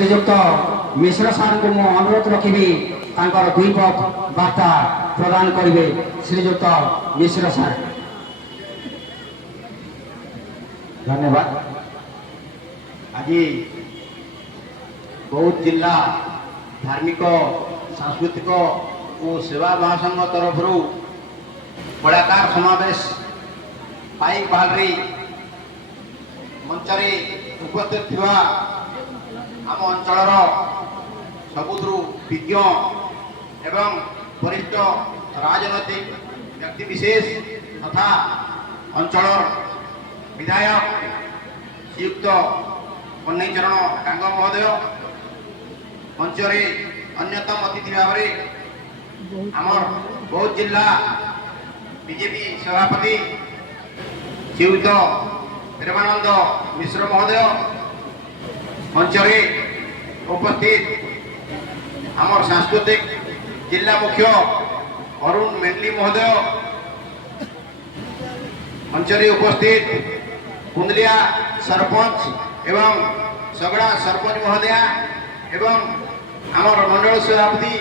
श्रीजुक्त मिश्र सार को मु अनुरोध रखी दुई पद वार्ता प्रदान करेंगे श्रीजुक्त मिश्र सार। धन्यवाद। आज बौद्ध जिला धार्मिक सांस्कृतिक और सेवा महासंघ तरफ कलाकार समावेश पाई पालरी मंचरे उपस्थित थिवा आम अंचल सबुठु विज्ञ एवं वरिष्ठ राजनैतिक व्यक्ति विशेष तथा अंचल विधायक श्रीयुक्त कन्हई चरण डांग महोदय मंचरे अन्यतम अतिथि भाव में आमर बौद्ध जिला बीजेपी सभापति श्रीयुक्त प्रेमानंद मिश्र महोदय मंचरे उपस्थित आमर सांस्कृतिक जिला मुख्य अरुण मेंडली महोदय मंचरे उपस्थित कुंदलिया सरपंच एवं सगड़ा सरपंच महोदया एवं आमर मंडल सभापति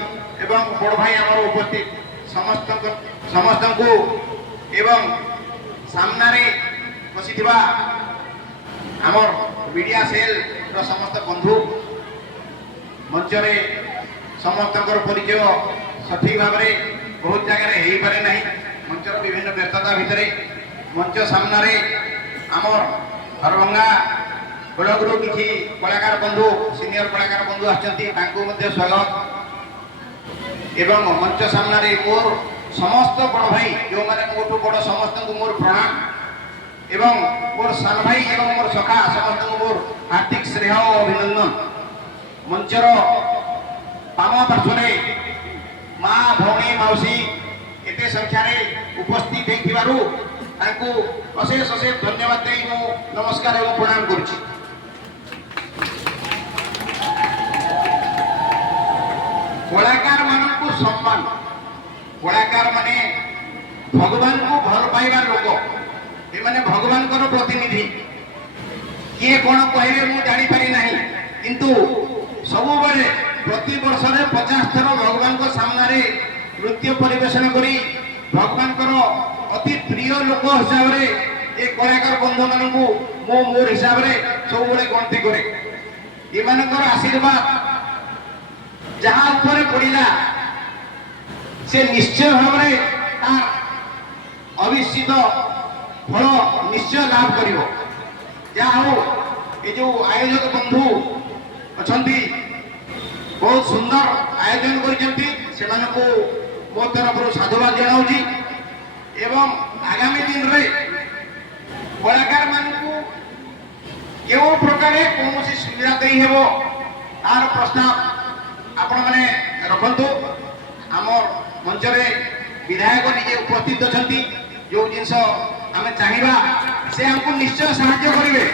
एवं बड़ भाई आमर उपस्थित समस्त को एवं सामने बसी आमर मीडिया सेल समस्त बंधु मंचरे समस्त परिचय सठिक भाव में बहुत जगह हो पारे ना मंचर विभिन्न व्यस्तता भितर मंच सामने आमर हरभंगा ब्लॉक रू किसी कलाकार बंधु सीनियर कलाकार बंधु आसमस्त एवं मंच सामने मोर समस्त बड़ भाई जो मैंने मोठू बड़ समस्त को मोर प्रणाम एवं मोर सान भाई एवं मोर सखा समस्त को मोर हार्दिक श्रेय और अभिनंदन। मंचर बाम पार्श्वे माँ भौणी मौसी एत संख्यार उपस्थित अशेष अशेष धन्यवाद दे नमस्कार एवं प्रणाम करुच्ची। कलाकार मानू सम्मान कलाकार माने भगवान को भल पाइबार लोक ये माने भगवान को प्रतिनिधि किए कौन कहे मुझे जापारी ना किंतु सब बेले प्रति वर्ष 50 थर भगवान को सामने नृत्य परिवेशन करी भगवान को अति प्रिय लोक हिसाब से ये कलाकार बंधु मान मोर हिसाब से सब बड़े गणति करे ये आशीर्वाद जहाँ ऊपर पड़ा से निश्चय भाव में अविश्चित फल निश्चय लाभ कर ये जो आयोजक बंधु अच्छा बहुत सुंदर आयोजन कर मो तरफ साधुवाद जनाऊँ एवं आगामी दिन रे कलाकार मान क्यों प्रकार कौन सुविधा दे हेबो तार प्रस्ताव आपण मैंने रखु आमर मंचरे विधायक निजे उपस्थित अच्छा जो जिनस आम चाहिए से हमको निश्चय साहाय्य करेंगे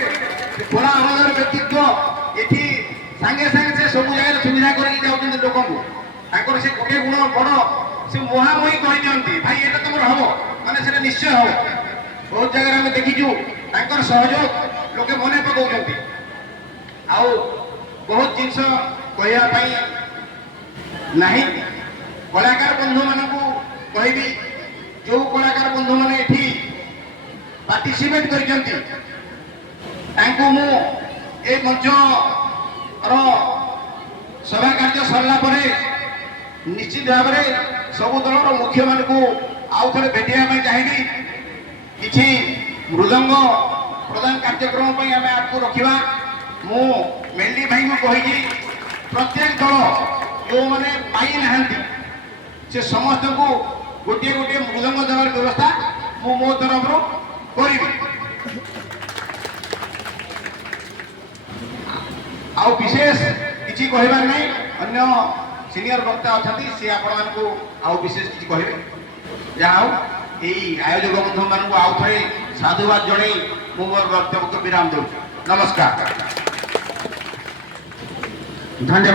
बड़ा अवधार व्यक्तित्व ये सांगे सांगे से सब जगह सुविधा कर लोक से गोटे गुण बड़ से मुहामुही कही दिखती भाई ये तुम हम मैंने निश्चय हम बहुत जगह आम देखीचु सहयोग लोके मन पकाउं आउ बहुत जिनस कहवाई नहीं कलाकार बंधु मान कहि जो कलाकार बंधु मैंने ये पार्टिसिपेट कर मंच सभा कार्य सरला निश्चित भाव में सब दल मुख्य मान को आउ थे भेटा चाहिए कि मृदंग प्रदान कार्यक्रम आम आपको रखा मु मेंढी भाई को कही प्रत्येक दल जो मैंने पाई ना से समस्त को गोटे गोटे मृदंग देवार व्यवस्था मो तरफ करी आउ विशेष किसी कहबार नहीं अन्य सीनियर वक्ता अच्छा सी आपण को आउ विशेष किसी कहे जहाँ यही आयोजक बंधु मान आउ थे साधुवाद जन मो मोर वक्तव्य विराम दूँ। नमस्कार। धन्यवाद।